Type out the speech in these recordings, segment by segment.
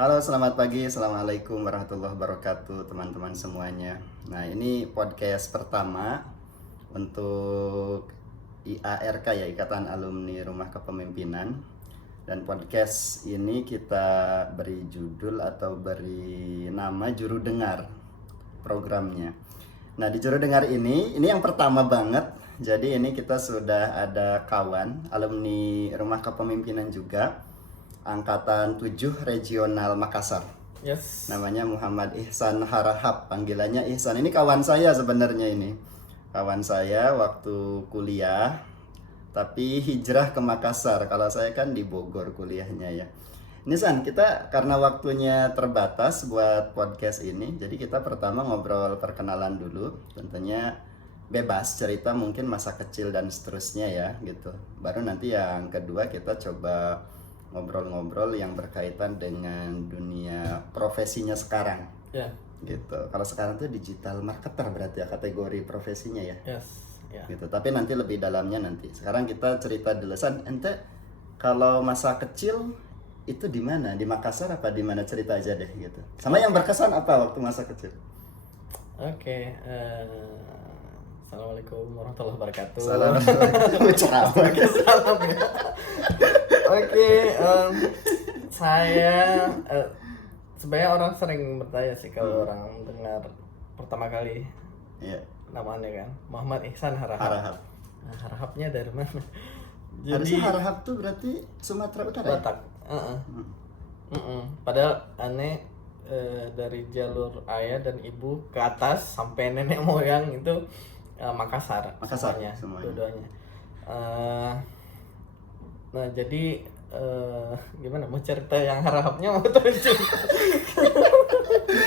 Halo, selamat pagi. Assalamualaikum warahmatullahi wabarakatuh, teman-teman semuanya. Nah, ini podcast pertama untuk IARK ya, Ikatan Alumni Rumah Kepemimpinan. Dan podcast ini kita beri judul atau beri nama Juru Dengar programnya. Nah, di Juru Dengar ini yang pertama banget. Jadi ini kita sudah ada kawan alumni Rumah Kepemimpinan juga, Angkatan 7 Regional Makassar. Yes. Namanya Muhammad Ihsan Harahap, panggilannya Ihsan. Ini kawan saya sebenarnya ini. Kawan saya waktu kuliah, tapi hijrah ke Makassar. Kalau saya kan di Bogor kuliahnya ya. Ini San, kita karena waktunya terbatas buat podcast ini, jadi kita pertama ngobrol perkenalan dulu. Tentunya bebas cerita mungkin masa kecil dan seterusnya ya gitu. Baru nanti yang kedua kita coba ngobrol-ngobrol yang berkaitan dengan dunia profesinya sekarang. Ya. Gitu. Kalau sekarang tuh digital marketer berarti ya kategori profesinya ya. Yes. Ya. Gitu. Tapi nanti lebih dalamnya nanti. Sekarang kita cerita dulu San, ente kalau masa kecil itu di mana? Di Makassar apa di mana, cerita aja deh gitu. Sama yang berkesan apa waktu masa kecil? Oke. Assalamualaikum warahmatullahi wabarakatuh. Salam. Salam. Salam ya. Oke. Saya sebenarnya orang sering bertanya sih kalau orang dengar pertama kali Iya. namanya kan Muhammad Ihsan Harahap. Harahap. Nah, Harahapnya dari mana? Harusnya Harahap tuh berarti Sumatera Utara ya? Batak. Padahal aneh dari jalur ayah dan ibu ke atas sampai nenek moyang itu Makassar semuanya. Dua-duanya. Nah jadi gimana mau cerita yang harapnya mau terus?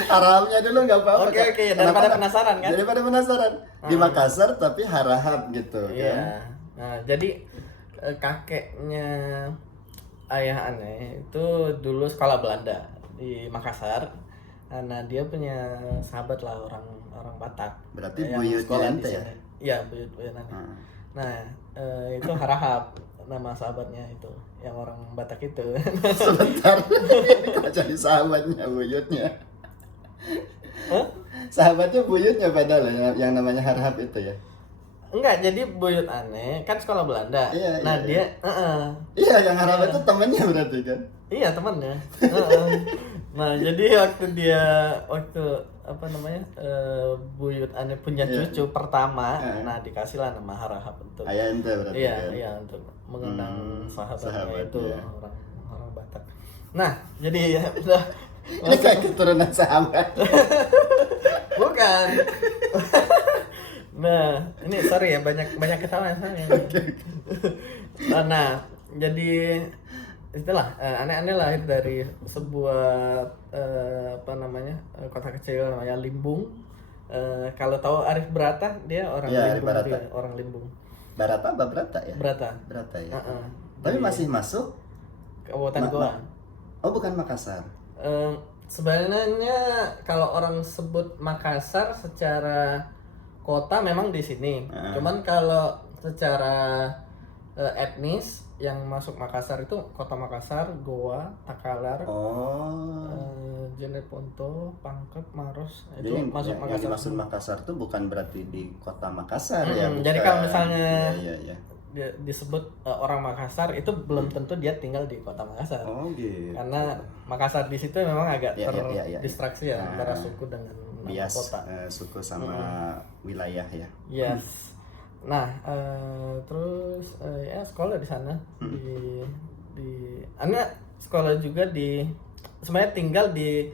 Harahapnya dulu nggak apa-apa. Oke, daripada penasaran kan? Daripada penasaran. Di Makassar tapi Harahap gitu kan. Iya. Nah jadi kakeknya ayah aneh itu dulu sekolah Belanda di Makassar. Nah dia punya sahabat lah orang Batak. Berarti yang buyutnya sekolah di ente ya? sini. Iya buyut aneh. Nah itu Harahap nama sahabatnya itu yang orang Batak itu. Sebentar. Kok jadi sahabatnya buyutnya? Hah? Sahabatnya buyutnya padahal yang namanya Harahap itu ya? Enggak, jadi buyut aneh kan sekolah Belanda. Iya, Nah iya, dia Iya, yang Harahap itu temennya berarti kan? iya temannya. Nah jadi waktu apa namanya buyut aneh punya cucu pertama, nah dikasihlah nama Harahap untuk Ayah ente berarti iya kan? iya untuk mengenang sahabatnya itu ya. orang Batak. Nah jadi ya udah Ini kayak keturunan sahabat. bukan. Nah ini sorry ya banyak ketawa saya. Nah jadi itulah aneh-aneh lahir dari sebuah kota kecil namanya Limbung. Kalau tahu Arif Brata dia orang Iya, Limbung, Arif Brata. dia orang Limbung. Barata apa Brata ya? Brata. Brata ya. Heeh. Tapi masih masuk? Kabupaten Goa. Oh, bukan Makassar. Sebenarnya kalau orang sebut Makassar secara kota memang di sini. Cuman kalau secara etnis yang masuk Makassar itu Kota Makassar, Goa, Takalar, Jeneponto, Pangkep, Maros itu Jadi masuk yang Makassar. dimaksud Makassar tuh bukan berarti di kota Makassar ya. Jadi bukan. kalau misalnya Iya. disebut orang Makassar itu belum tentu dia tinggal di Kota Makassar. Oh gitu. Karena Makassar di situ memang agak Iya. terdistraksi ya antara suku dengan nama Bias kota. suku sama wilayah ya. Yes. Nah, terus ya sekolah di sana di anak sekolah juga sebenarnya tinggal di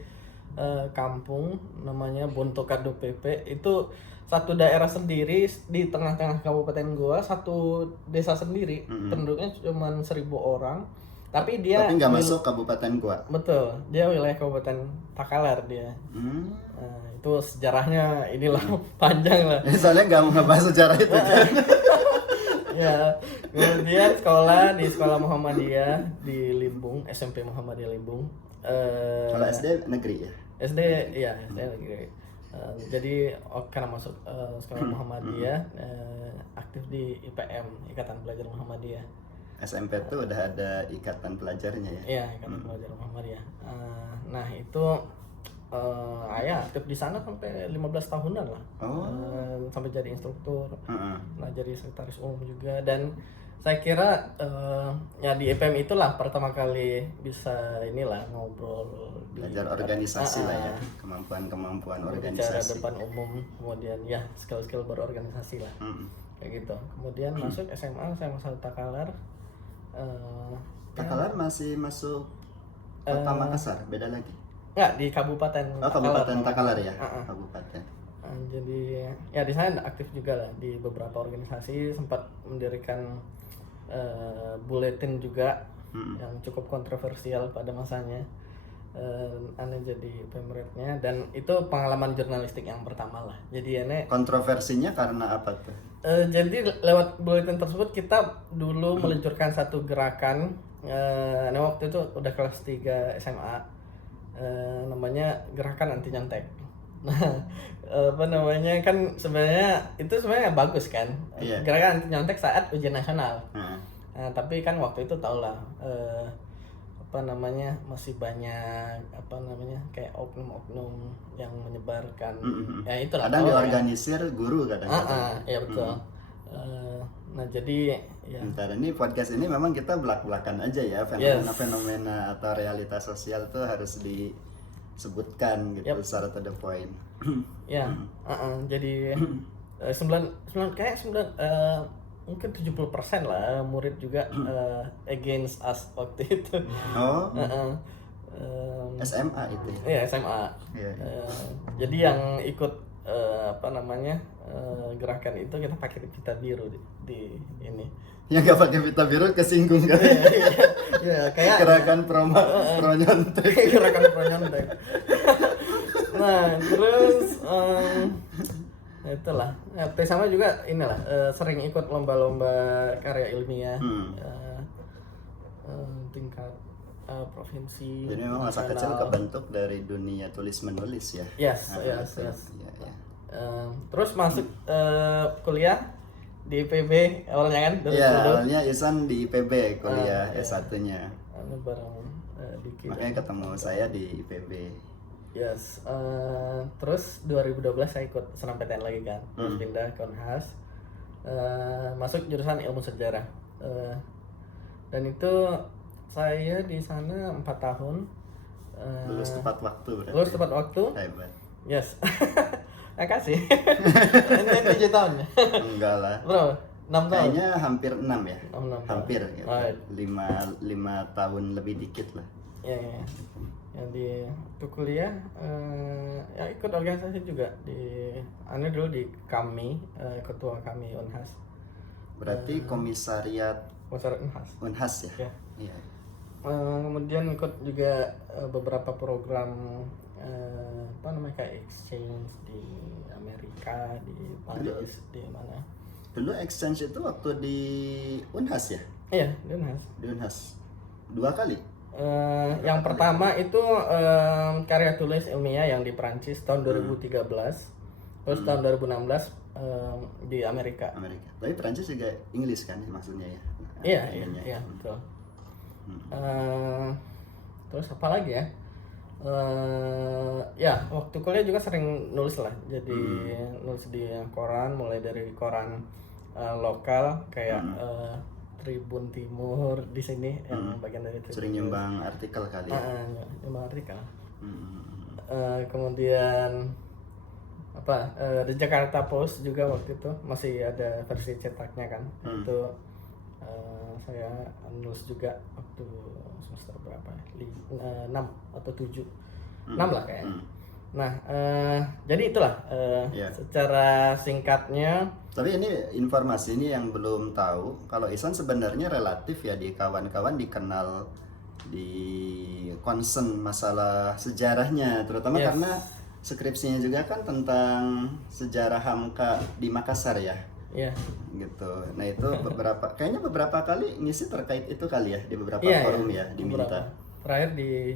kampung namanya Bontokado PP, itu satu daerah sendiri di tengah-tengah Kabupaten Goa, satu desa sendiri. Penduduknya cuma 1.000 orang. Tapi nggak masuk Kabupaten Goa. Betul, dia wilayah Kabupaten Takalar dia. Itu sejarahnya inilah panjang lah. Soalnya nggak mau ngebahas sejarah itu kan. Ya, kemudian di sekolah Muhammadiyah di Limbung, SMP Muhammadiyah Limbung. Kalau SD negeri ya. SD negeri. Jadi karena masuk sekolah Muhammadiyah, aktif di IPM, Ikatan Pelajar Muhammadiyah. SMP tuh udah ada ikatan pelajarnya ya. Iya, ikatan pelajar Muhammadiyah. Nah itu ayah aktif di sana sampai 15 tahunan lah. Sampai jadi instruktur, nah jadi sekretaris umum juga. Dan saya kira ya di EPM itulah pertama kali bisa inilah ngobrol, Belajar organisasi lah ya, kemampuan bicara organisasi. depan umum, kemudian ya skill-skill berorganisasi lah, kayak gitu. Kemudian masuk SMA, saya masuk Takalar. Takalar masih masuk Kota Makassar, beda lagi. Enggak, di Kabupaten Kabupaten Takalar ya, Uh-uh. kabupaten. Jadi ya di sana aktif juga lah di beberapa organisasi, sempat mendirikan buletin juga yang cukup kontroversial pada masanya. Aneh jadi pemretnya, dan itu pengalaman jurnalistik yang pertama lah. Jadi aneh Kontroversinya karena apa tuh? jadi lewat buletin tersebut kita dulu meluncurkan satu gerakan. Nah waktu itu udah kelas 3 SMA, namanya gerakan anti nyontek. Nah apa namanya, kan sebenarnya itu sebenarnya bagus kan, gerakan anti nyontek saat ujian nasional. Nah, tapi kan waktu itu tau lah apa namanya, masih banyak apa namanya kayak oknum-oknum yang menyebarkan ya itulah. Kadang diorganisir guru kadang-kadang. Ya betul. Nah jadi ya Bentar, ini podcast ini memang kita belak-belakan aja ya, fenomena-fenomena atau realitas sosial tuh harus disebutkan gitu secara to the point. ya jadi mungkin 70% lah murid juga against us waktu itu. SMA itu. Iya SMA. Jadi yang ikut apa namanya gerakan itu kita pakai pita biru di ini. Yang nggak pakai pita biru kesinggung kan? Iya kayak gerakan pro nyontek. Gerakan pro nyontek. Nah terus itulah. Sama juga inilah sering ikut lomba-lomba karya ilmiah tingkat provinsi. Jadi memang masa kecil kebentuk dari dunia tulis menulis ya. Yes. Terus masuk kuliah di IPB awalnya kan? Iya, awalnya Isan di IPB kuliah S1-nya. Bareng Diki. Makanya ketemu saya di IPB. Yes, terus 2012 saya ikut SNMPTN lagi kan, terus pindah ke Unhas, masuk jurusan ilmu sejarah, dan itu saya di sana 4 tahun. Lulus tepat waktu berarti. Lulus tepat waktu. Hebat. Yes. Makasih. Ini 7 tahun ya? Enggak lah. Berapa? 6 tahun? Kayaknya hampir 6 ya. 6 hampir gitu. Right. 5 tahun lebih dikit lah. Iya. Yang di waktu kuliah ya ikut organisasi juga di dulu di kami, ketua kami Unhas. Berarti komisariat Unhas ya. Iya. Kemudian ikut juga beberapa program apa namanya kayak exchange di Amerika, di Paris, di mana. Dulu exchange itu waktu di Unhas ya? Iya, di Unhas. Di Unhas 2 kali. Yang pertama itu karya tulis ilmiah yang di Prancis tahun 2013, terus tahun 2016 di Amerika. Tapi Prancis juga Inggris kan maksudnya ya? Iya, betul. Terus apa lagi ya? Ya waktu kuliah juga sering nulis lah, jadi nulis di koran, mulai dari koran lokal kayak Tribun Timur di sini yang bagian dari Tribun. Sering nyumbang artikel kali ya? Nyumbang artikel. Kemudian apa The Jakarta Post juga waktu itu masih ada versi cetaknya kan. Itu saya nulis juga waktu semester berapa ya? 6 atau 7. 6 lah kayaknya. Nah, jadi itulah secara singkatnya. Tapi ini informasi ini yang belum tahu, kalau Ihsan sebenarnya relatif ya di kawan-kawan dikenal di concern masalah sejarahnya, terutama karena skripsinya juga kan tentang sejarah Hamka di Makassar ya. Iya. Gitu. Nah, itu kayaknya beberapa kali ngisi terkait itu kali ya di beberapa forum ya diminta. Terakhir di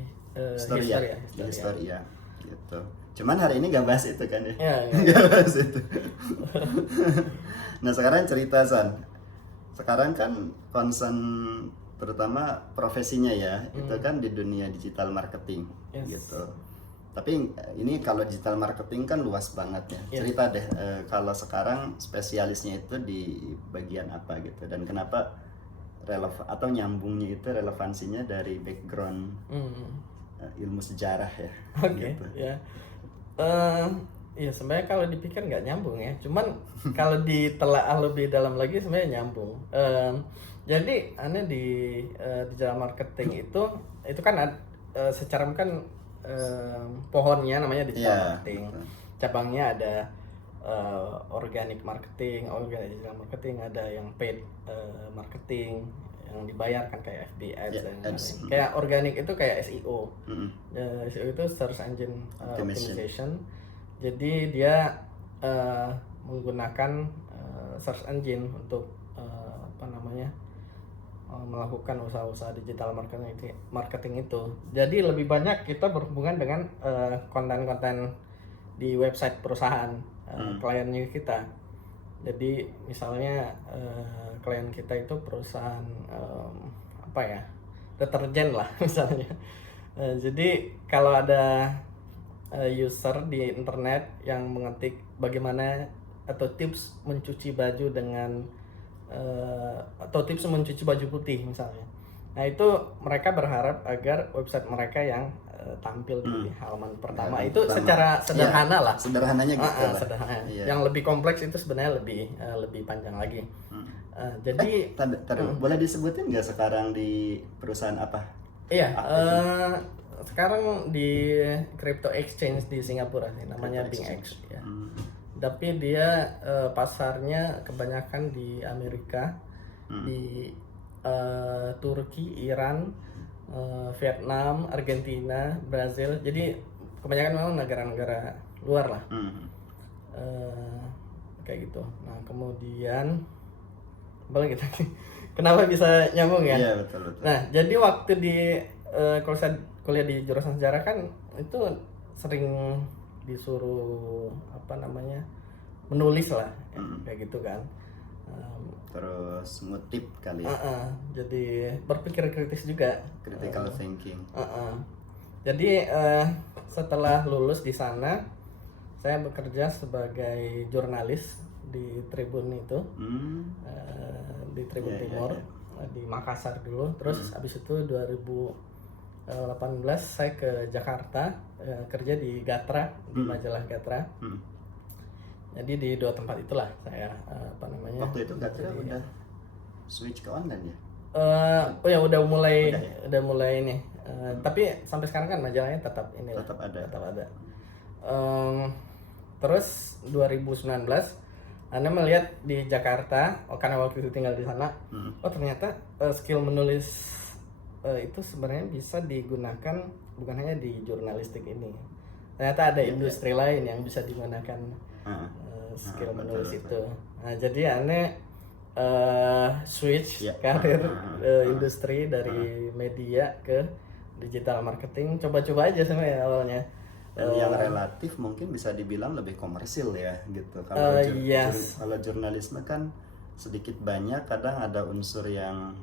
Historia. Gitu. Cuman hari ini gak bahas itu kan ya? Iya. Gak bahas itu. Nah sekarang cerita San, sekarang kan concern terutama profesinya ya, itu kan di dunia digital marketing. Yes. Gitu. Tapi ini kalau digital marketing kan luas banget ya. Yes. Cerita deh kalau sekarang spesialisnya itu di bagian apa gitu, dan kenapa relevan atau nyambungnya itu relevansinya dari background ilmu sejarah ya. Oke, Gitu. ya. Ya sebenarnya kalau dipikir nggak nyambung ya. Cuman kalau ditelaah lebih dalam lagi sebenarnya nyambung. Jadi aneh di digital marketing itu kan secara kan pohonnya namanya digital Iya, marketing. betul. Cabangnya ada organic marketing, digital marketing, ada yang paid marketing yang dibayarkan kayak FB ads Ya, dan ads. lain-lain. Kayak organic itu kayak SEO. Mm-mm. SEO itu search engine Optimization. optimization. Jadi dia menggunakan search engine untuk melakukan usaha-usaha digital marketing itu. Jadi lebih banyak kita berhubungan dengan konten-konten di website perusahaan kliennya kita. Jadi misalnya klien kita itu perusahaan deterjen lah misalnya. Jadi kalau ada user di internet yang mengetik bagaimana atau tips mencuci baju atau tips mencuci baju putih misalnya. Nah itu mereka berharap agar website mereka yang tampil di halaman pertama itu secara sederhana lah. Sederhananya gitu lah. Sederhana. Iya. Yang lebih kompleks itu sebenarnya lebih panjang lagi. Jadi boleh disebutin nggak sekarang di perusahaan apa? iya, sekarang di crypto exchange di Singapura sih, namanya BingX ya. Tapi dia pasarnya kebanyakan di Amerika, di Turki, Iran, Vietnam, Argentina, Brazil. Jadi kebanyakan memang negara-negara luar lah. Kayak gitu. Nah kemudian boleh kita kenapa bisa nyambung ya? Iya betul. Nah jadi waktu kalau saya kuliah di jurusan sejarah kan itu sering disuruh menulis lah ya, kayak gitu kan. Terus ngutip kali ya. Jadi berpikir kritis juga. Critical thinking. Jadi setelah lulus di sana saya bekerja sebagai jurnalis di Tribun itu, di Tribun Timur. Di Makassar dulu, terus habis itu 2018 saya ke Jakarta kerja di Gatra, di majalah Gatra. Jadi di dua tempat itulah saya Waktu itu Gatra udah switch ke online ya? Ya udah mulai ini. Tapi sampai sekarang kan majalahnya tetap ada. Terus 2019 Anda melihat di Jakarta, karena waktu itu tinggal di sana, ternyata skill menulis itu sebenarnya bisa digunakan bukan hanya di jurnalistik ini. Ternyata ada industri lain yang bisa digunakan skill menulis itu. Nah, jadi Anda switch karir industri dari media ke digital marketing, coba-coba aja sebenarnya awalnya. Dan yang relatif mungkin bisa dibilang lebih komersil ya gitu. Kalau kalau jurnalisme kan sedikit banyak kadang ada unsur yang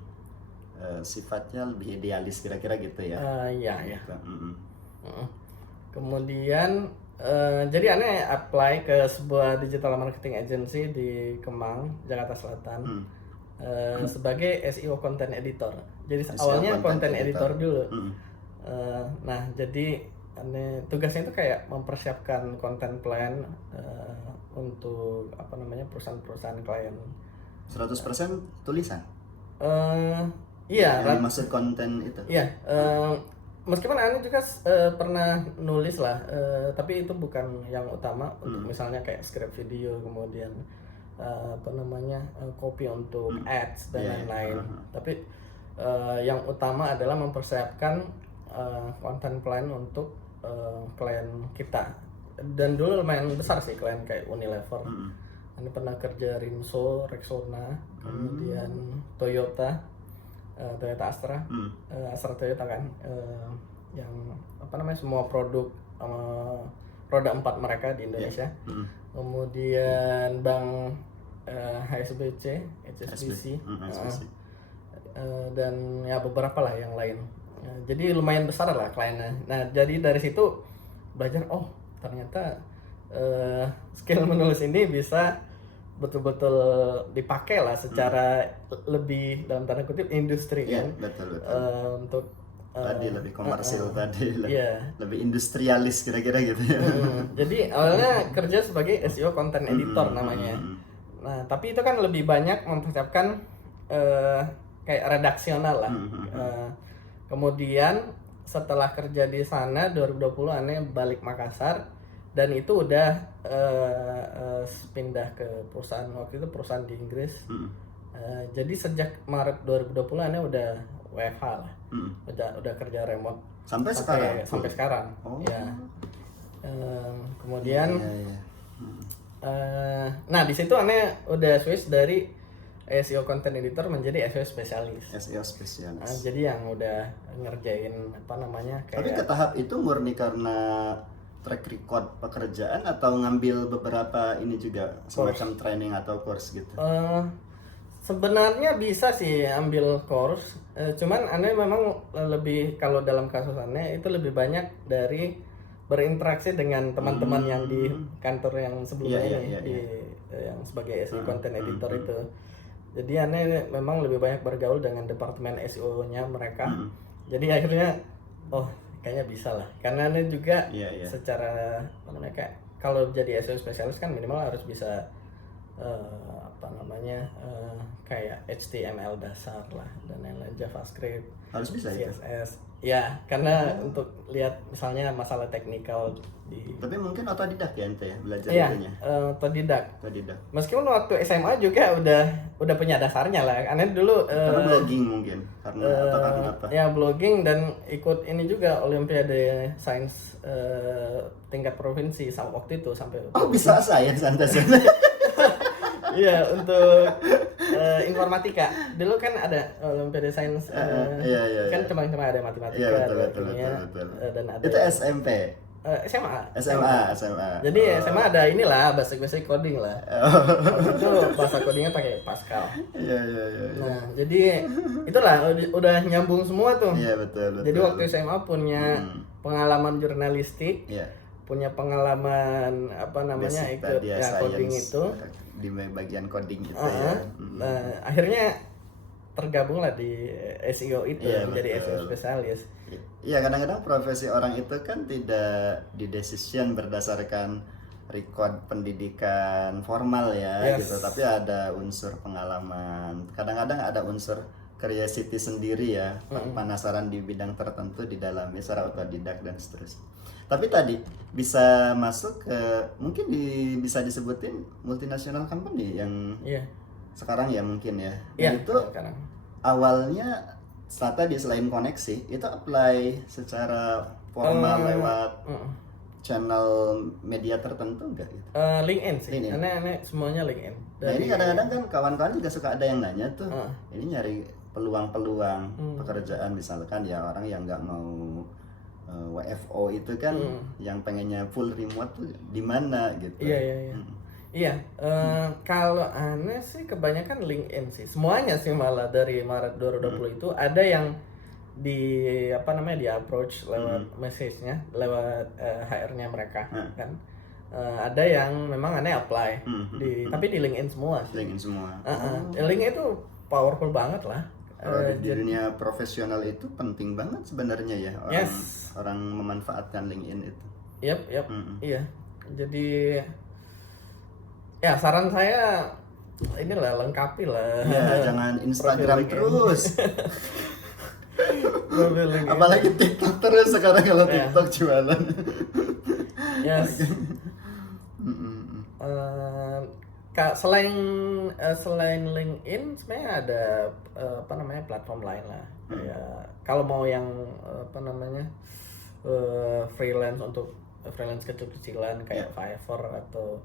sifatnya lebih idealis kira-kira gitu ya. Iya. Gitu. Kemudian jadi aneh apply ke sebuah digital marketing agency di Kemang, Jakarta Selatan, sebagai SEO content editor. Jadi awalnya content editor dulu. Nah jadi tugasnya itu kayak mempersiapkan content plan untuk perusahaan-perusahaan klien. 100% tulisan? Iya. Yang dimaksud konten itu? Iya. Meskipun Anda juga pernah nulis lah, tapi itu bukan yang utama. Untuk misalnya kayak script video, kemudian copy untuk ads dan lain-lain. Tapi yang utama adalah mempersiapkan content plan untuk klien kita. Dan dulu lumayan besar sih klien kayak Unilever. Anda pernah kerja Rinso, Rexona, kemudian Toyota Astra, Astra Toyota kan, yang semua produk roda 4 mereka di Indonesia. Kemudian Bank HSBC, HSBC, HSBC. dan ya beberapa lah yang lain. Jadi lumayan besar lah kliennya. Nah jadi dari situ belajar, oh ternyata skill menulis ini bisa betul-betul dipakai lah secara lebih dalam tanda kutip industri Iya, kan. betul. Untuk Tadi lebih komersil tadi, iya. lebih industrialis kira-kira gitu ya. Jadi awalnya kerja sebagai SEO content editor namanya. Nah tapi itu kan lebih banyak mempersiapkan kayak redaksional lah. Kemudian setelah kerja di sana 2020 aneh balik Makassar dan itu udah pindah ke perusahaan, waktu itu perusahaan di Inggris. Jadi sejak Maret 2020 aneh udah WFH lah. Udah kerja remote Sampai sekarang. Oh. Ya. Kemudian Iya. nah di situ aneh udah switch dari SEO content editor menjadi SEO spesialis. SEO spesialis. Jadi yang udah ngerjain apa namanya Tapi kayak ke tahap itu murni karena track record pekerjaan atau ngambil beberapa ini juga semacam training atau course gitu? sebenarnya bisa sih ambil course, cuman aneh memang lebih, kalau dalam kasus aneh itu lebih banyak dari berinteraksi dengan teman-teman yang di kantor yang sebelumnya yang sebagai SEO content editor itu. Jadi aneh memang lebih banyak bergaul dengan departemen SEO-nya mereka. Jadi akhirnya oh kayaknya bisa lah, karena aneh juga secara apa namanya kayak kalau jadi SEO spesialis kan minimal harus bisa kayak HTML dasar lah dan lain-lain, JavaScript, Harus bisa itu. CSS. Ya, karena untuk lihat misalnya masalah teknikal di. Tapi mungkin otodidak ya ente ya belajar Iya, itunya. otodidak. Otodidak. Meskipun waktu SMA juga udah punya dasarnya lah. Karena dulu Karena blogging mungkin atau karena apa? ya blogging dan ikut ini juga Olimpiade Sains tingkat provinsi waktu itu sampai. Oh bisa saya santai. Iya, untuk informatika. Dulu kan ada Olimpiade Sains, kan cuma ada matematika, ada kimia, dan ada. Itu SMP. SMA. Jadi SMA ada inilah basic coding lah. Waktu itu bahasa codingnya pakai Pascal. Iya. Nah, jadi itulah udah nyambung semua tuh. Iya betul. Jadi waktu SMA punya pengalaman jurnalistik. Iya. Punya pengalaman apa namanya Basic ikut tadi ya, coding science, itu di bagian coding gitu ya. Nah, akhirnya tergabung lah di SEO itu, menjadi SEO spesialis. Iya, kadang-kadang profesi orang itu kan tidak di-decision berdasarkan record pendidikan formal ya gitu, tapi ada unsur pengalaman, kadang-kadang ada unsur curiosity sendiri ya, penasaran di bidang tertentu di dalamnya secara otodidak dan seterusnya. Tapi tadi bisa masuk ke mungkin bisa disebutin multinational company yang sekarang ya mungkin ya. Itu sekarang. Awalnya tadi selain koneksi itu apply secara formal lewat channel media tertentu enggak gitu? LinkedIn sih. Aneh semuanya LinkedIn. Nah ini kadang-kadang kan kawan-kawan juga suka ada yang nanya tuh, ini nyari peluang-peluang pekerjaan misalkan ya orang yang nggak mau WFO itu kan, yang pengennya full remote tuh di mana gitu. Iya. Kalau aneh sih kebanyakan LinkedIn sih. Semuanya sih malah dari Maret 2020 itu ada yang di di approach lewat message-nya, lewat HR-nya mereka kan. Ada yang memang aneh apply tapi di LinkedIn semua sih. LinkedIn semua. LinkedIn itu powerful banget lah. Di dunia profesional itu penting banget sebenarnya ya orang memanfaatkan LinkedIn itu. Iya. Jadi ya saran saya inilah lengkapi lah. Ya, jangan Instagram terus. Apalagi TikTok terus sekarang kalau TikTok jualan. Selain LinkedIn sebenarnya ada platform lain lah. Kalau mau yang freelance untuk freelance kecil-kecilan kayak Fiverr atau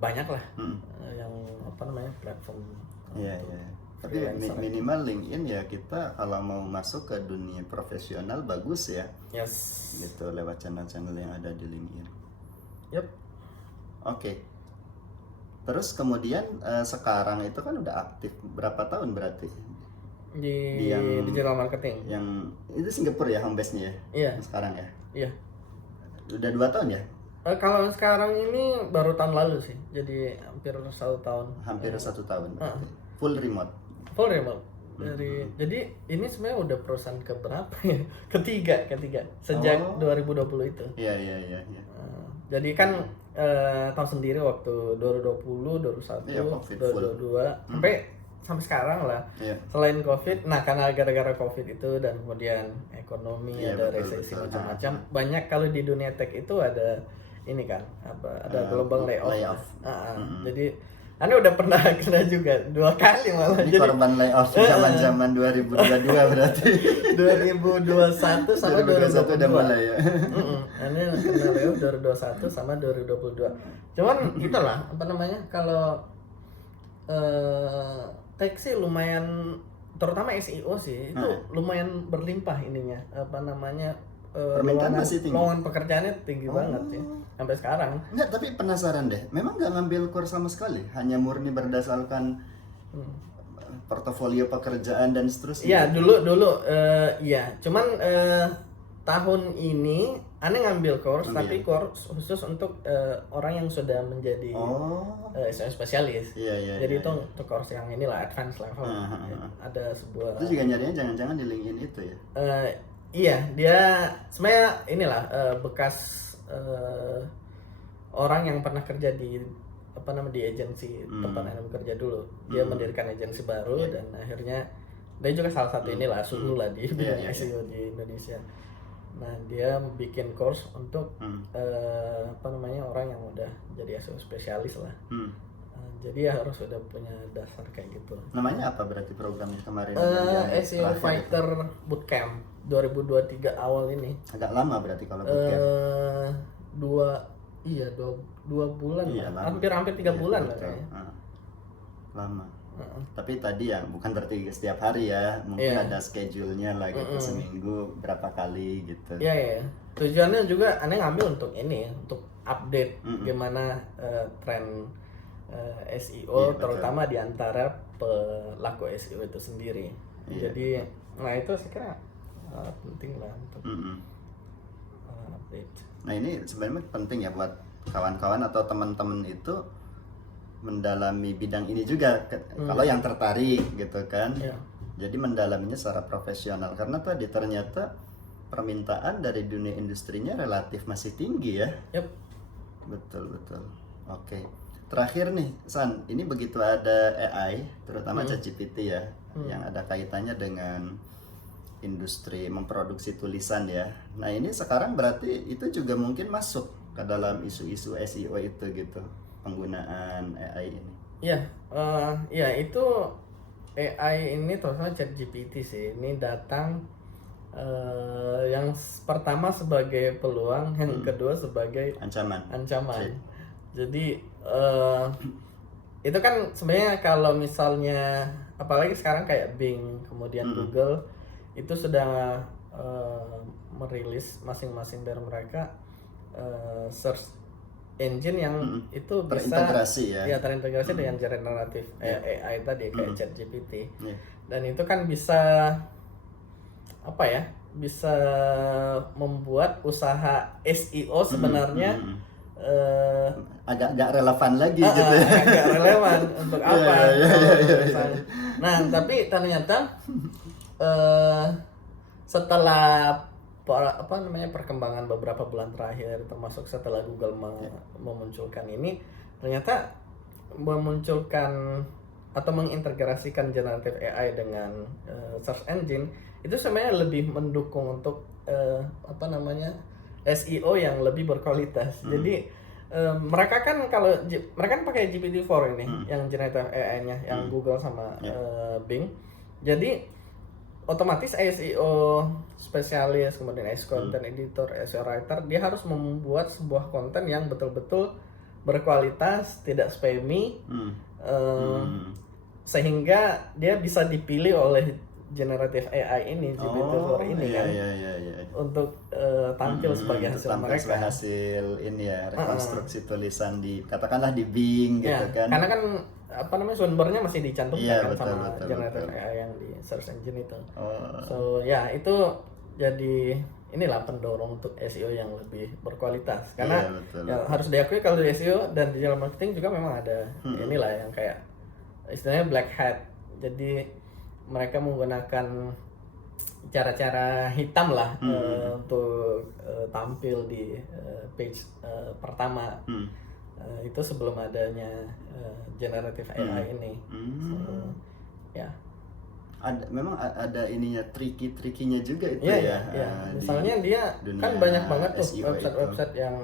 banyak lah yang platform. Iya. Tapi minimal LinkedIn ya, kita kalau mau masuk ke dunia profesional bagus ya. Gitu lewat channel-channel yang ada di LinkedIn. Oke. Terus kemudian sekarang itu kan udah aktif berapa tahun berarti? di Yang- digital marketing. Yang itu Singapura ya home base-nya ya? Iya, Yang sekarang ya? iya. Udah 2 tahun ya? Kalau sekarang ini baru tahun lalu sih, jadi hampir 1 tahun. Hampir 1 tahun berarti. Full remote. Full remote. Jadi ini sebenarnya udah perusahaan keberapa ya? Ketiga sejak 2020 itu. Iya. Jadi kan tahun sendiri waktu 2020, 2021, Iya, COVID full. 2022 sampai sekarang lah. Iya. Selain COVID, nah karena gara-gara COVID itu dan kemudian ekonomi Iya, ada betul, resesi betul. macam-macam, banyak kalau di dunia tech itu ada ini kan ada global layoff. layoff. Jadi Anda udah pernah kena juga 2 kali malah. Ini Jadi korban layoff zaman-zaman 2022 berarti. 2021 sama 2021 udah 2022. mulai ya. Ini kena layoff 2021 sama 2022. Cuman itulah apa namanya kalau tech sih lumayan, terutama SEO sih itu lumayan berlimpah ininya apa namanya Permintaan masih tinggi. lowongan pekerjaannya tinggi banget sih sampai sekarang. Enggak, tapi penasaran deh. Memang nggak ngambil course sama sekali, hanya murni berdasarkan portofolio pekerjaan dan seterusnya. Iya dulu iya, cuman tahun ini aneh ngambil course tapi course khusus untuk orang yang sudah menjadi SEO spesialis. Iya. Jadi itu untuk course yang inilah advance level. Ada sebuah Itu juga nyarinya jangan-jangan di LinkedIn itu ya. iya, dia sebenarnya inilah bekas orang yang pernah kerja di apa namanya di agensi tempat Anda bekerja dulu. Dia mendirikan agensi baru dan akhirnya dia juga salah satu inilah suhu lah di bidang SEO di Indonesia. Nah, dia bikin course untuk apa namanya orang yang udah jadi SEO spesialis lah. Jadi ya harus sudah punya dasar kayak gitu. Namanya apa berarti programnya kemarin? SEO Fighter Bootcamp 2023 awal ini. Agak lama berarti kalau bootcamp. Dua bulan Iya, lah. lama. Hampir 3 bulan lah betul. kayaknya. Lama. Tapi tadi ya bukan berarti setiap hari ya, mungkin Iya. ada schedule-nya lah gitu, seminggu berapa kali gitu. Iya. Tujuannya juga aneh ngambil untuk ini, untuk update gimana tren SEO Iya, terutama di antara pelaku SEO itu sendiri. Iya, Jadi nah itu saya kira penting lah untuk update. Nah ini sebenarnya penting ya buat kawan-kawan atau teman-teman itu mendalami bidang ini juga kalau yang tertarik gitu kan. Iya. Jadi mendalaminya secara profesional karena tadi ternyata permintaan dari dunia industrinya relatif masih tinggi ya. Yep. Betul. Oke. Terakhir nih, San, ini begitu ada AI, terutama ChatGPT ya, yang ada kaitannya dengan industri memproduksi tulisan ya. Nah ini sekarang berarti itu juga mungkin masuk ke dalam isu-isu SEO itu gitu, penggunaan AI ini. Iya, itu AI ini terutama ChatGPT sih. Ini datang yang pertama sebagai peluang, yang kedua sebagai Ancaman. Jadi itu kan sebenarnya kalau misalnya apalagi sekarang kayak Bing kemudian Google itu sudah merilis masing-masing dari mereka search engine yang itu bisa terintegrasi dengan generatif AI tadi kayak ChatGPT. Dan itu kan bisa apa ya? Bisa membuat usaha SEO sebenarnya agak gak relevan lagi gitu ya. Agak relevan untuk apa? Nah, tapi ternyata setelah perkembangan beberapa bulan terakhir, termasuk setelah Google memunculkan ini, ternyata memunculkan atau mengintegrasikan generative AI dengan search engine itu sebenarnya lebih mendukung untuk SEO yang lebih berkualitas. Jadi mereka kan pakai GPT-4 ini yang generative AI-nya yang Google sama Bing. Jadi otomatis SEO spesialis, kemudian SEO content editor, SEO writer, dia harus membuat sebuah konten yang betul-betul berkualitas, tidak spammy, sehingga dia bisa dipilih oleh generative AI ini, GPT-4 ini kan. Iya. untuk tampil sebagai hasil tampil mereka. sebagai hasil ini ya, rekonstruksi tulisan di katakanlah di Bing gitu Ya, kan. karena kan apa namanya sumbernya masih dicantumkan Iya, kan betul, sama betul, generative betul. AI yang di search engine itu. Oh. So ya itu jadi inilah pendorong untuk SEO yang lebih berkualitas. Karena Iya, betul, ya, harus diakui kalau di SEO dan digital marketing juga memang ada inilah yang kayak istilahnya black hat. Jadi mereka menggunakan cara-cara hitam lah untuk tampil di page pertama. Itu sebelum adanya generative AI ini. So, ya. Memang ada ininya trikinya juga itu Iya, ya. iya. Di Misalnya dia dunia kan banyak banget tuh SEO website-website yang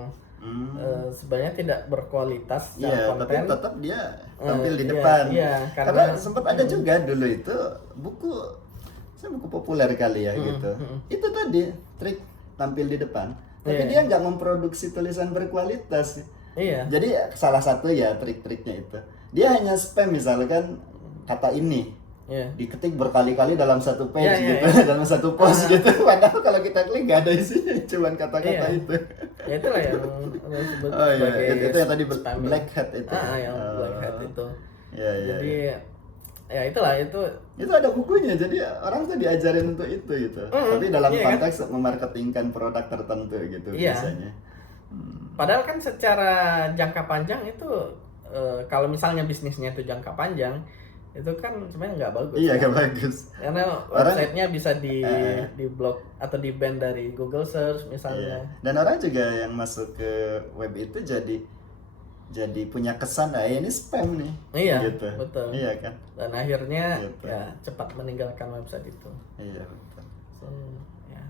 sebenarnya tidak berkualitas Iya, secara tapi konten. tetap dia tampil di Iya, depan. iya, karena sempat ada juga dulu itu buku populer kali ya gitu. Itu tadi trik tampil di depan, tapi dia nggak memproduksi tulisan berkualitas. Iya. Jadi salah satu ya trik-triknya itu, dia hanya spam misalkan kata ini. Iya. Diketik berkali-kali dalam satu page Iya, gitu, dalam satu post gitu. Padahal kalau kita klik gak ada isinya, cuman kata-kata Iya. itu. Ya itulah yang disebut Oh iya, sebagai itu yang tadi spamming. black hat itu. Yang black hat itu. Iya, iya. Jadi ya itulah itu. Itu ada bukunya, jadi orang tuh diajarin untuk itu gitu. Tapi dalam iya kan? konteks memarketingkan produk tertentu gitu Iya. biasanya. Padahal kan secara jangka panjang itu kalau misalnya bisnisnya itu jangka panjang itu kan sebenarnya nggak bagus. Iya, kan? gak bagus. Karena websitenya bisa di blok atau di ban dari Google Search misalnya. Iya. Dan orang juga yang masuk ke web itu jadi punya kesan, ini spam nih. Iya, gitu. betul. Iya kan? Dan akhirnya Gitu. ya cepat meninggalkan website itu. Iya, betul. So, ya.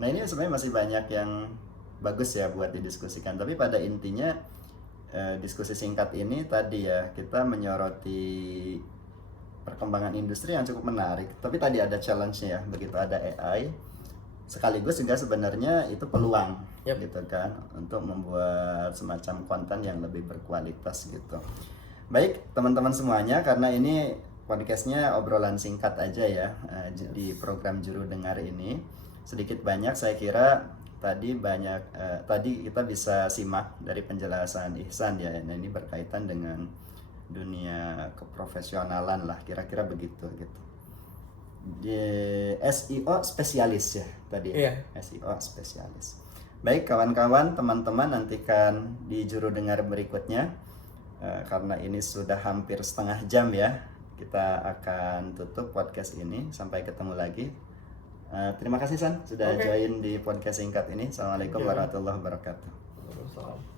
Nah, ini sebenarnya masih banyak yang bagus ya buat didiskusikan. Tapi pada intinya diskusi singkat ini tadi ya, kita menyoroti perkembangan industri yang cukup menarik. Tapi tadi ada challenge-nya ya, begitu ada AI. Sekaligus juga sebenarnya itu peluang gitu kan untuk membuat semacam konten yang lebih berkualitas gitu. Baik teman-teman semuanya, karena ini podcastnya obrolan singkat aja ya di program Juru Dengar ini, sedikit banyak saya kira tadi kita bisa simak dari penjelasan Ihsan ya. Nah, ini berkaitan dengan dunia keprofesionalan lah, kira-kira begitu gitu. Di SEO spesialis ya tadi. Iya. SEO spesialis. Baik kawan-kawan, teman-teman, nantikan di Juru Dengar berikutnya. Karena ini sudah hampir setengah jam ya, kita akan tutup podcast ini. Sampai ketemu lagi. Terima kasih San sudah join di podcast singkat ini. Assalamualaikum warahmatullahi wabarakatuh. Waalaikumsalam.